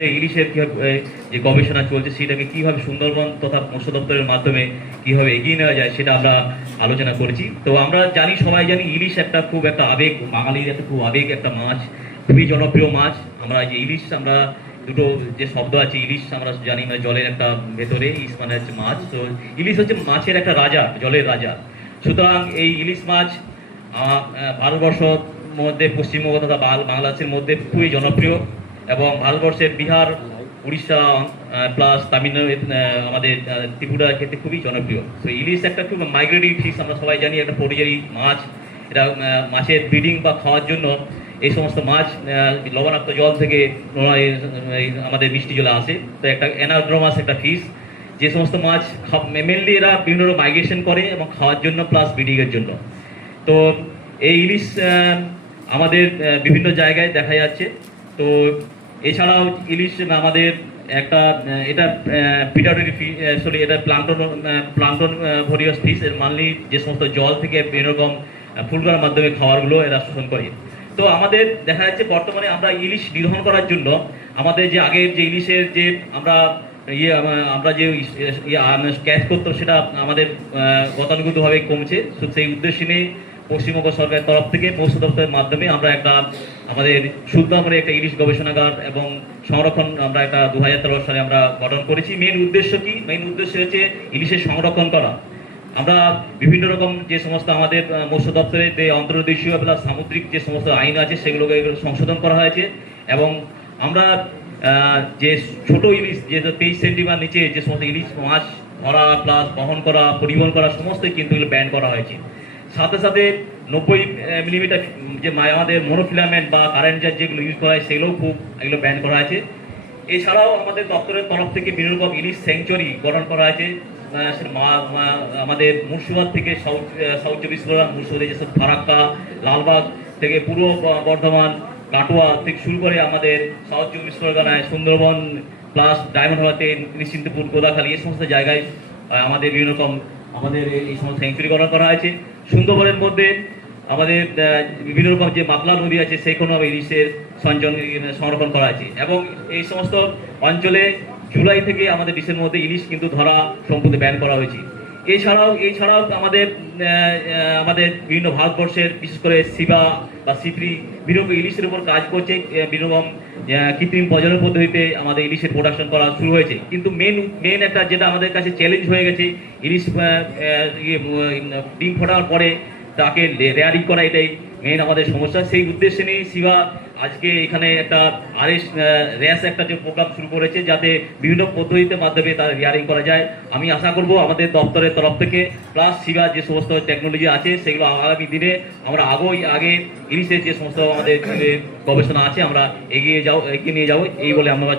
ইলিশের যে গবেষণা চলছে সেটাকে কিভাবে সুন্দরবন তথা মৎস্য দপ্তরের মাধ্যমে কিভাবে এগিয়ে নেওয়া যায় সেটা আমরা আলোচনা করেছি। তো আমরা জানি, সবাই জানি, ইলিশ খুব একটা আবেগ, বাঙালির একটা খুব আবেগ একটা মাছ, খুবই জনপ্রিয় মাছ। আমরা যে ইলিশ, আমরা দুটো যে শব্দ আছে, ইলিশ আমরা জানি মানে জলের একটা ভেতরে, ইলিশ মানে হচ্ছে মাছ। তো ইলিশ হচ্ছে মাছের একটা রাজা, জলের রাজা। সুতরাং এই ইলিশ মাছ ভারতবর্ষ মধ্যে, পশ্চিমবঙ্গ তথা বাংলাদেশের মধ্যে খুবই জনপ্রিয়, এবং ভারতবর্ষের বিহার, উড়িষ্যা প্লাস তামিলনাড়ু, আমাদের ত্রিপুরার ক্ষেত্রে খুবই জনপ্রিয়। তো ইলিশ একটা খুব মাইগ্রেটরি ফিশ, আমরা সবাই জানি, একটা পরিযায়ী মাছ। এটা মাছের ব্রিডিং বা খাওয়ার জন্য এই সমস্ত মাছ লবণাক্ত জল থেকে আমাদের মিষ্টি জলে আসে। তো একটা অ্যানাড্রোমাস একটা ফিশ, যে সমস্ত মাছ মেনলি এরা বিভিন্ন মাইগ্রেশন করে এবং খাওয়ার জন্য প্লাস ব্রিডিংয়ের জন্য। তো এই ইলিশ আমাদের বিভিন্ন জায়গায় দেখা যাচ্ছে। তো এছাড়াও ইলিশ আমাদের একটা, এটা প্রিডেটরি ফিশ, সরি, এটা প্লাঙ্কটন ভরিয়াস ফিশ। এর মানলি যে সমস্ত জল থেকে বিভিন্ন রকম ফুলকার মাধ্যমে খাবারগুলো এরা শোষণ করে। তো আমাদের দেখা যাচ্ছে বর্তমানে আমরা ইলিশ নিধন করার জন্য আমাদের যে আগের যে ইলিশের যে আমরা যে ক্যাচ করতাম সেটা আমাদের গতানুগতভাবে কমছে। সেই উদ্দেশ্যে নিয়ে পশ্চিমবঙ্গ সরকারের তরফ থেকে মৎস্য দপ্তরের মাধ্যমে আমরা একটা আমাদের সুলতানপুরে একটা ইলিশ গবেষণাগার এবং সংরক্ষণ আমরা একটা 2013 সালে আমরা গঠন করেছি। মেন উদ্দেশ্য কি? মেন উদ্দেশ্য হচ্ছে ইলিশের সংরক্ষণ করা। আমরা বিভিন্ন রকম যে সমস্ত আমাদের মৎস্য দপ্তরের যে অন্তর্দেশীয় প্লাস সামুদ্রিক যে সমস্ত আইন আছে সেগুলোকে সংশোধন করা হয়েছে, এবং আমরা যে ছোট ইলিশ, যে 23 সেন্টিমিটার নিচে যে সমস্ত ইলিশ মাছ ধরা প্লাস বহন করা, পরিবহন করা, সমস্তই কিন্তু এগুলো ব্যান করা হয়েছে। সাথে সাথে 90 মিলিমিটার যে আমাদের মনোফিলামেন্ট বা কারেন্ট জার যেগুলো ইউজ করা হয় সেগুলোও খুব এগুলো ব্যান করা আছে। এছাড়াও আমাদের দপ্তরের তরফ থেকে বিভিন্ন রকম ইলিশ স্যাংচুয়ারি গঠন করা হয়েছে। আমাদের মুর্শিদাবাদ থেকে সাউথ 24 পরগনা, মুর্শিদাবাদে যেসব ফারাক্কা, লালবাগ থেকে পূর্ব বর্ধমান, কাটোয়া থেকে শুরু করে আমাদের সাউথ 24 পরগনায় সুন্দরবন প্লাস ডায়মন্ড হারবারতে নিশ্চিন্তপুর, গোদাখালী, এই সমস্ত জায়গায় আমাদের বিভিন্ন রকম আমাদের এই সমস্ত স্যাংচুয়ারি গঠন করা হয়েছে। সুন্দরবনের মধ্যে আমাদের বিভিন্ন রকম যে মাতলা নদী আছে সেইখানেও ইলিশের সংরক্ষণ করা আছে, এবং এই সমস্ত অঞ্চলে জুলাই থেকে আমাদের দেশের মধ্যে ইলিশ কিন্তু ধরা সম্পূর্ণ ব্যান করা হয়েছে। এছাড়াও আমাদের বিভিন্ন ভারতবর্ষের বিশেষ করে সিবা বা সিপ্রি বিভিন্ন ইলিশের উপর কাজ করছে। বিভিন্ন রকম কৃত্রিম প্রজনন পদ্ধতিতে আমাদের ইলিশের প্রোডাকশন করা শুরু হয়েছে। কিন্তু মেন একটা যেটা আমাদের কাছে চ্যালেঞ্জ হয়ে গেছে, ইলিশ ডিম ফোটার পরে তাকে রেয়ারিং করা, এটাই মেন আমাদের সমস্যা। সেই উদ্দেশ্যে নিয়ে সিবা আজকে এখানে একটা র্যাস একটা যে প্রোগ্রাম শুরু করেছে, যাতে বিভিন্ন পদ্ধতিতে মাধ্যমে তার রেয়ারিং করা যায়। আমি আশা করব আমাদের দপ্তরের তরফ থেকে প্লাস সিবা যে সমস্ত টেকনোলজি আছে সেগুলো আগামী দিনে আমরা আগে ইলিশের যে সমস্ত আমাদের গবেষণা আছে আমরা এগিয়ে নিয়ে যাবো, এই বলে আমরা